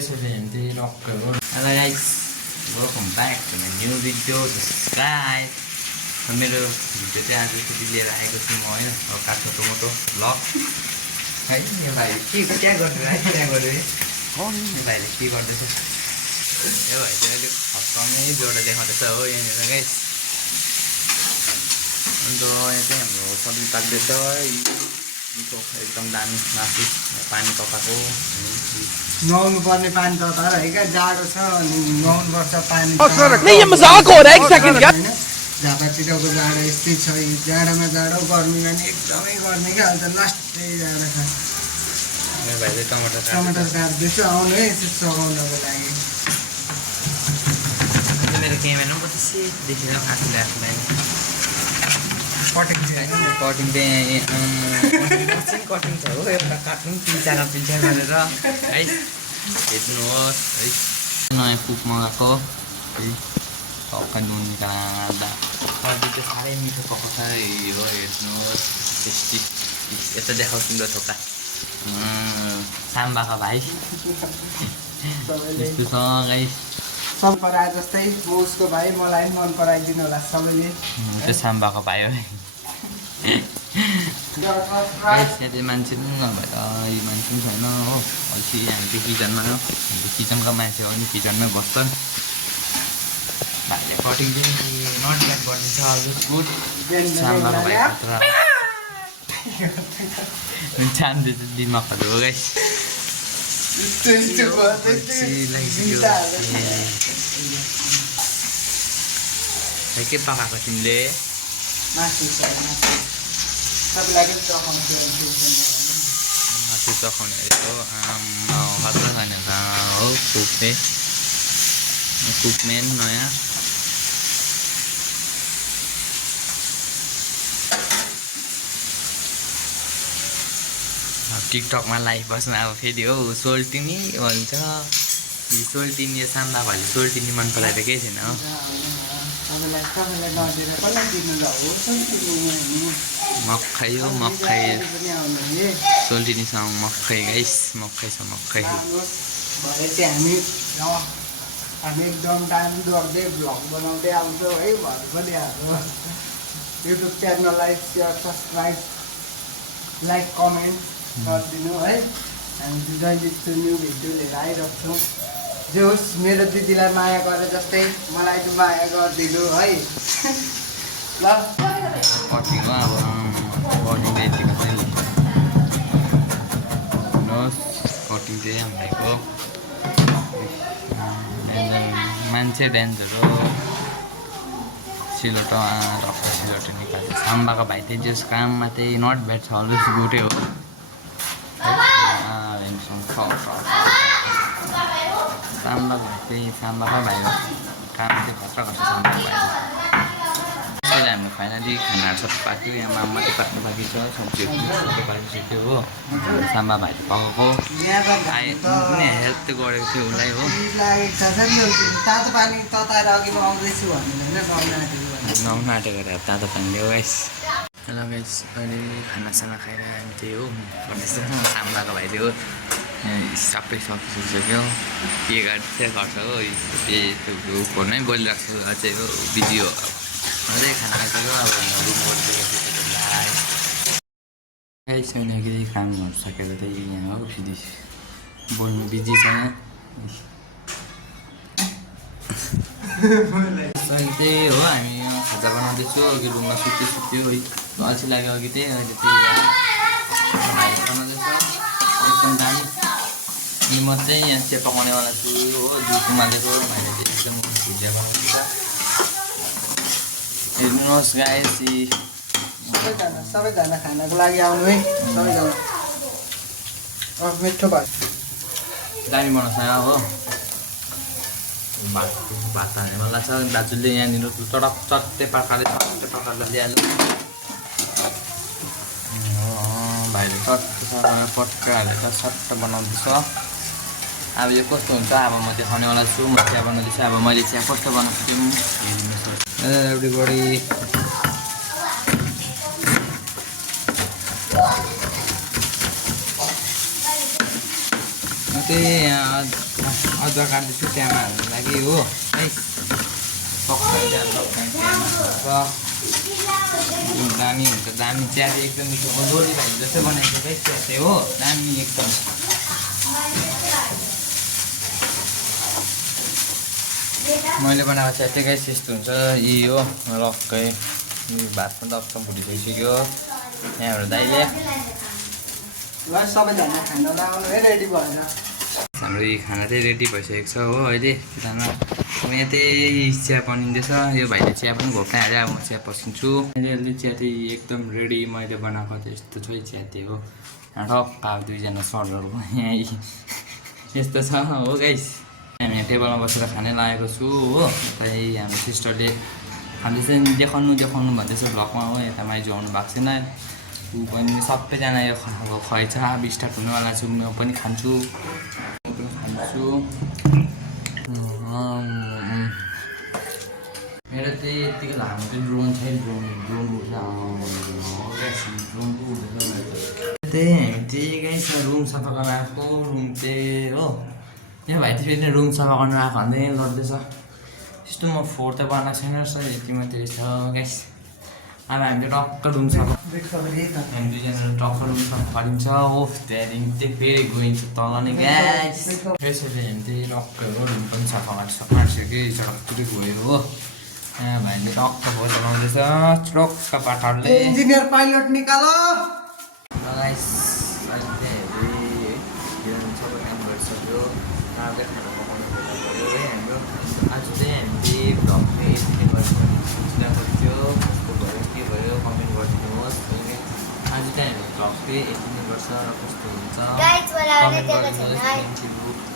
Hello guys, welcome back to my new video. This is guys. मेरो video चाहिँ आजचोटि लिएर आएको छु म हैन अब काठको टोमोटो ब्लग है यो भाइ के गरिरहेछ यो भाइले के गर्दैछ यो भाइ चाहिँ अलिक हप्काउने जोडा देखाउँदैछ हो यहाँनिर गाइस अन्त यहाँ चाहिँ हाम्रो सब्जी पाक्दैछ एकदम दामी मासु पानी पकाएको नुहाउनु पर्ने पानी तताएर है क्या जाडो छ अनि नुहाउनु पर्छ पानी झापा छिटाउको जाडो यस्तै छ जाडोमा जाडो गर्मीमा नि एकदमै गर्मी क्या अन्त लास्टै जाडो छ टमाटर काट्दैछु आउनु है यसो सघाउनको लागि मेरो क्यामेरा पनि कति देखेर आफूलाई कटिङ छ हो एउटा काट्नु पिल्चा गरेर है हेर्नुहोस् है नयाँ कुक मगाएको टक्कै नुन निकाल्दा सब्जी चाहिँ साह्रै मिठो पकाउँछ हो हेर्नुहोस् टेस्टी यता देखाउँछु नि त थोका साम्बाका भाइ यस्तो छ गाइस सब पराए जस्तै उसको भाइ मलाई पनि मन पराइदिनु होला सबैले त्यो साम्बाको भाइ हो यहाँ मान्छे पनि नभएर यो मान्छे पनि छैन हो अल्छी हामी किचनमा हो किचनको मान्छे हो नि किचनमै बस्छ भाइले कटिङ चाहिँ नट ब्याड गरिदिन्छ गुड साम्बाको भाइ चाम्दै चाहिँ दिमागहरू हो गाइस के पकाएको तिमीले मासु चखाउने अरे हो खतरा खाने हो कुकमेन नयाँ टिकटकमा लाइभ बस्नु अब फेरि हो सोल्टिनी भन्छ सोल्टिनी साम्बा भाइले सोल्टिनी मन पराएर केही छैन हो मक्खै हो मक्खै सोल्टिनीसँग मक्खै गाइस मक्खै छ मक्खै भरे चाहिँ हामी एकदम दामी गर्दै भ्लग बनाउँदै आउँछौँ है भरे पनि हाम्रो युट्युब च्यानललाई सेयर सब्सक्राइब लाइक कमेन्ट गरिदिनु है हामी जहिले यस्तो न्यू भिडियो लिएर आइरहेको छौँ जे होस् मेरो दिदीलाई माया गरे जस्तै मलाई चाहिँ माया गरिदिनु है ल कटिङ हो अब कटिङ चाहिँ यतिको चाहिँ हेर्नुहोस् कटिङ चाहिँ हामीको मान्छे डेन्जर हो सिलौटो रक्क सिलौटो निकाल्छ साम्बाको भाइ चाहिँ जस काममा चाहिँ नट ब्याड छ अलवेज गुडै हो साम्बाको भाइ चाहिँ साम्बाकै भाइ हो काम चाहिँ खतरा गर्छ साम्बाको भाइ त्यसैले हामीले फाइनली खानाहरू सबै पाक्यो यहाँ माम मात्रै पाक्नु बाँकी छ सब्जीहरू सबै पाकिसक्यो हो साम्बा भाइले पकाएको पनि हेल्प त गरेको थियो उसलाई हो तातो पानी तताएर अघि आउँदैछु भन्नु नुहाउनु आँटेको तातो पानीले हो गाइस हेलो गाइस अहिले खानासाना खाएर हामी त्यही हो भन्दैछ साम्बाको भाइले हो सबै सकिसक्यो के गर्छ हो त्यो फोनमै बोलिरहेको छु अझै हो भिडियो अझै खाना खाइसक्यो अब गाइस अलिकति कामहरू सकेर चाहिँ यहाँ हो फेरि बोल्नु बिजी छ यहाँ त्यही हो हामी खाजा बनाउँदैछु अघि रुममा सुत्यो अल्छी लाग्यो अघि त्यही अहिले त्यही बनाउँदैछ एकदम दामी अनि म चाहिँ यहाँ चिया पकाउनेवाला छु हो दुध उमालेको मैले चाहिँ एकदम भुजिया बनाउँदैछ हेर्नुहोस् गाइस सबैजना खानाको लागि आउनु है सबैजना मिठो भात दामी बनाउँछ हो भात हाल्ने मन लाग्छ दाजुले यहाँनिर चटक चट्टे प्रकारले ल्याइहाल्नु भाइले पट्ट हालेर सट्ट बनाउँदैछ अब यो कस्तो हुन्छ अब म देखाउनेवाला छु म चिया बनाउँदैछु अब मैले चिया कस्तो बनाएको छु एभ्रीबडी चाहिँ यहाँ अदुवा काट्दैछु त्यहाँ हाल्नु लागि हो है दामी हुन्छ दामी चिया चाहिँ एकदम मिठो लोली भाइ जस्तै बनाएको है चिया चाहिँ हो दामी एकदम मैले बनाएको चिया चाहिँ गाइस यस्तो हुन्छ यी हो रक्कै भात पनि टक्क भुटिसकिसक्यो यहाँबाट दाइले ल सबैजना खाना लगाउनु है रेडी भएर हाम्रो यी खाना चाहिँ रेडी भइसकेको छ हो अहिले खाना यहाँ चाहिँ चिया बनिँदैछ यो भाइले चिया पनि घोप्नै हाल्यो अब म चिया पसिन्छु अहिले चिया चाहिँ एकदम रेडी मैले बनाएको चाहिँ यस्तो छ चिया चाहिँ हो टक्क अब दुईजना सरहरू यहाँ यस्तो छ हो गाइस हामी टेबलमा बसेर खानै लागेको छु हो यतै हाम्रो सिस्टरले हामीले चाहिँ देखाउनु भन्दैछ भ्लगमा हो यता माइजू आउनु भएको छैन ऊ पनि सबैजना यो खुवाइछ अब स्टार्ट हुनेवाला छु म पनि खान्छु मेरो चाहिँ यतिको लामो चाहिँ ड्रोन छ ड्रोन त्यही गाइस रुम सफा गर्न आएको रुम चाहिँ हो यहाँ भाइ चाहिँ फेरि रुम सफा गर्न आएको भन्दै गर्दैछ यस्तो म फोहोर त बनाएको छैन सर यति मात्रै छ गाइस अब हामीले टक्क रुम सफा हामी दुईजना टक्क रुम सफा गरिन्छ हो त्यहाँदेखि चाहिँ फेरि गइन्छ तल नै ग्यास त्यसरी हामी चाहिँ टक्कहरू रुम पनि सफा गरिसक्यो चटक्कै गयो हो भाइले टक्क भयो चलाउँदैछ चटक्क पाठाहरूले इन्जिनियर पाइलट निकालो गाइस अहिले चाहिँ सबै काम गरिसक्यो आजै खाना पकाउनु पऱ्यो है हाम्रो आज चाहिँ हामीले भ्लग चाहिँ यति नै गरिसक्यो कस्तो भयो के भयो कमेन्ट गरिदिनुहोस् आज चाहिँ हामी भ्लग चाहिँ यति नै गर्छ र कस्तो हुन्छ कमेन्ट गरिदिनुहोस् थ्याङ्क यू